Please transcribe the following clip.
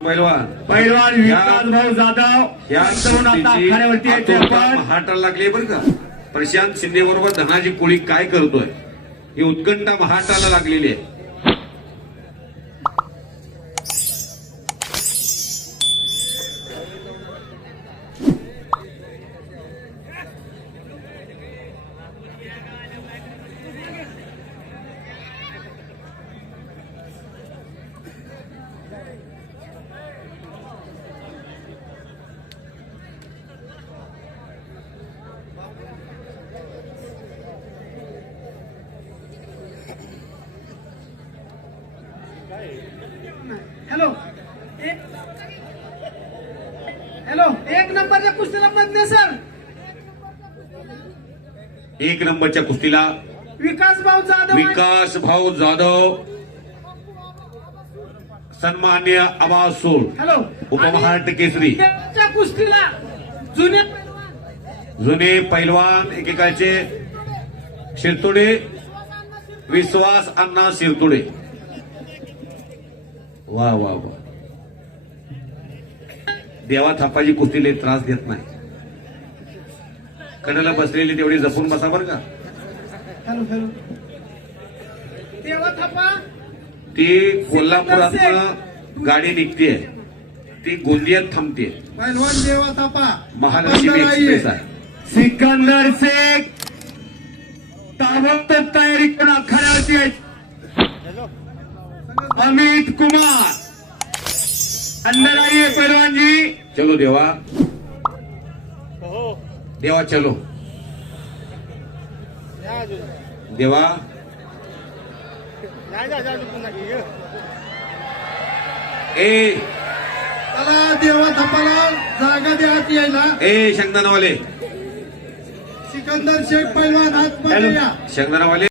पैलवान विकास भाऊ जाधव या आता आखाड्यावरती यायचे आपण. महाटाला लागले बरं का. प्रशांत शिंदे बरोबर धनाजी कोळी काय करतोय ही उत्कंठा महाटाला लागलेली आहे. हॅलो हॅलो, एक नंबरच्या कुस्तीला बंद सर. एक नंबरच्या कुस्तीला विकास भाऊ जाधव विकास भाऊ जाधव सन्मान्य आवाज सोड हॅलो उपमहाराष्ट्र केसरी च्या कुस्तीला जुने जुने पैलवान एकेकाळचे शिरतोडे विश्वास अण्णा शिरतोडे. वा वा वा. देवा थापाची कुस्तीला त्रास देत नाही. कडेला बसलेली तेवढी जपून बसा बरं का. हॅलो हॅलो देवा थापा ती कोल्हापुरात गाडी निघतीये ती गोंदियात थांबते. पैलवान देवा थापा महालक्ष्मी एक्सप्रेस आहे. सिकंदर शेख ताबडतोब तयारी करून आखाड्यावरती यायचे. अमित कुमार अंदर आइए पहलवान जी. चलो देवा देवा चलो देवा. ए चला देवा थापाला जागा द्या यायला. ए शेंगदाणावाले सिकंदर शेख पैलवान आतमध्ये या. शेंगदाणावाले